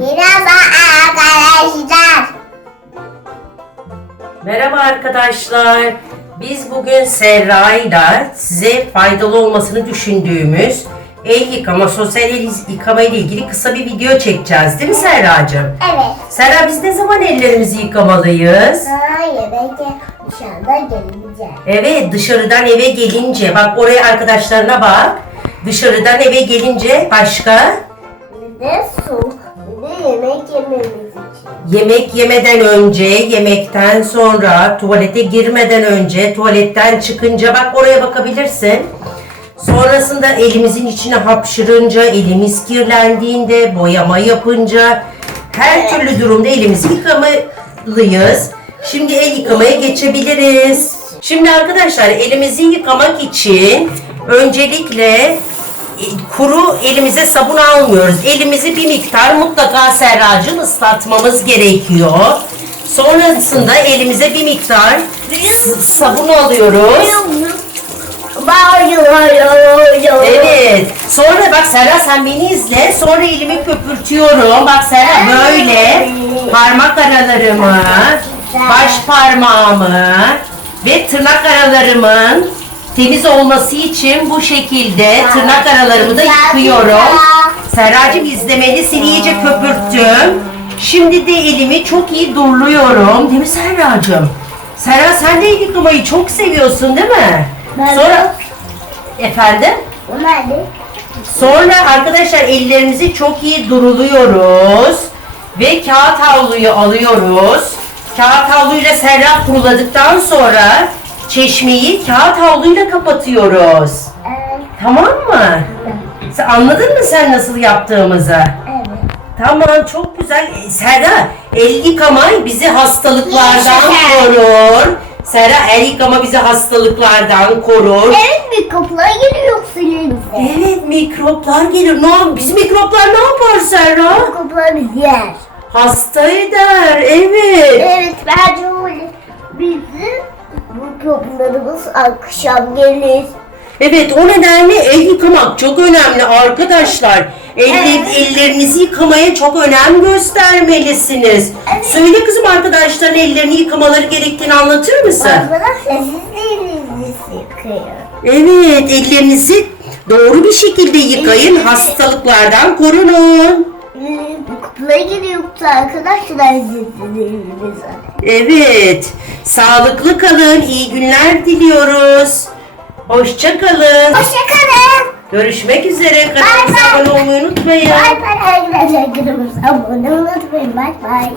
Merhaba arkadaşlar. Merhaba arkadaşlar. Biz bugün Serra'yla size faydalı olmasını düşündüğümüz el yıkama, sosyal el yıkama ile ilgili kısa bir video çekeceğiz değil mi Serracığım? Evet. Serra biz ne zaman ellerimizi yıkamalıyız? Sana yemek dışarıda gelince. Evet dışarıdan eve gelince bak oraya arkadaşlarına bak. Dışarıdan eve gelince başka Bir de su. Yemek yememiz için. yemek yemeden önce, yemekten sonra, tuvalete girmeden önce, tuvaletten çıkınca bak oraya bakabilirsin. Sonrasında elimizin içine hapşırınca, elimiz kirlendiğinde, boyama yapınca her türlü durumda elimizi yıkamalıyız. Şimdi el yıkamaya geçebiliriz. Şimdi arkadaşlar elimizi yıkamak için öncelikle kuru elimize sabun almıyoruz. Elimizi bir miktar mutlaka serracın ıslatmamız gerekiyor. Sonrasında elimize bir miktar sabun alıyoruz. Evet. Sonra bak Serra sen beni izle. Sonra elimi köpürtüyorum. Bak Serra böyle parmak aralarımı, baş parmağımı ve tırnak aralarımın temiz olması için bu şekilde tırnak aralarımı da yıkıyorum. Serracığım izlemelisin iyice köpürttüm. Şimdi de elimi çok iyi duruluyorum. Değil mi Serracığım? Serra sen de el yıkamayı çok seviyorsun değil mi? Ben Sonra efendim? Nerede? Sonra arkadaşlar ellerimizi çok iyi duruluyoruz. Ve kağıt havluyu alıyoruz. Kağıt havluyla serra kuruladıktan sonra çeşmeyi kağıt havluyla kapatıyoruz. Evet. Tamam mı? Sen anladın mı sen nasıl yaptığımızı? Evet. Tamam çok güzel. E, Serra el yıkama bizi hastalıklardan korur. Serra el yıkama bizi hastalıklardan korur. Evet mikroplar geliyor silimize. Evet mikroplar gelir. Ne Biz mikroplar ne yapar Serra? Mikroplar bizi yer. Hasta eder. Evet. Mikroplarımız akşam gelir. Evet o nedenle el yıkamak çok önemli arkadaşlar. Elle, Evet. Ellerinizi yıkamaya çok önem göstermelisiniz. Evet. Söyle kızım arkadaşların ellerini yıkamaları gerektiğini anlatır mısın? Arkadaşlar siz de elinizi yıkayın. Evet ellerinizi doğru bir şekilde yıkayın. Evet. Hastalıklardan korunun. Mikroplar geliyorsa arkadaşlar elinize. Evet. Sağlıklı kalın. İyi günler diliyoruz. Hoşça kalın. Hoşçakalın. Görüşmek üzere. Kanalımıza abone olmayı unutmayın. Bay bay arkadaşlar. Kanalımıza abone olmayı unutmayın. Bay bay.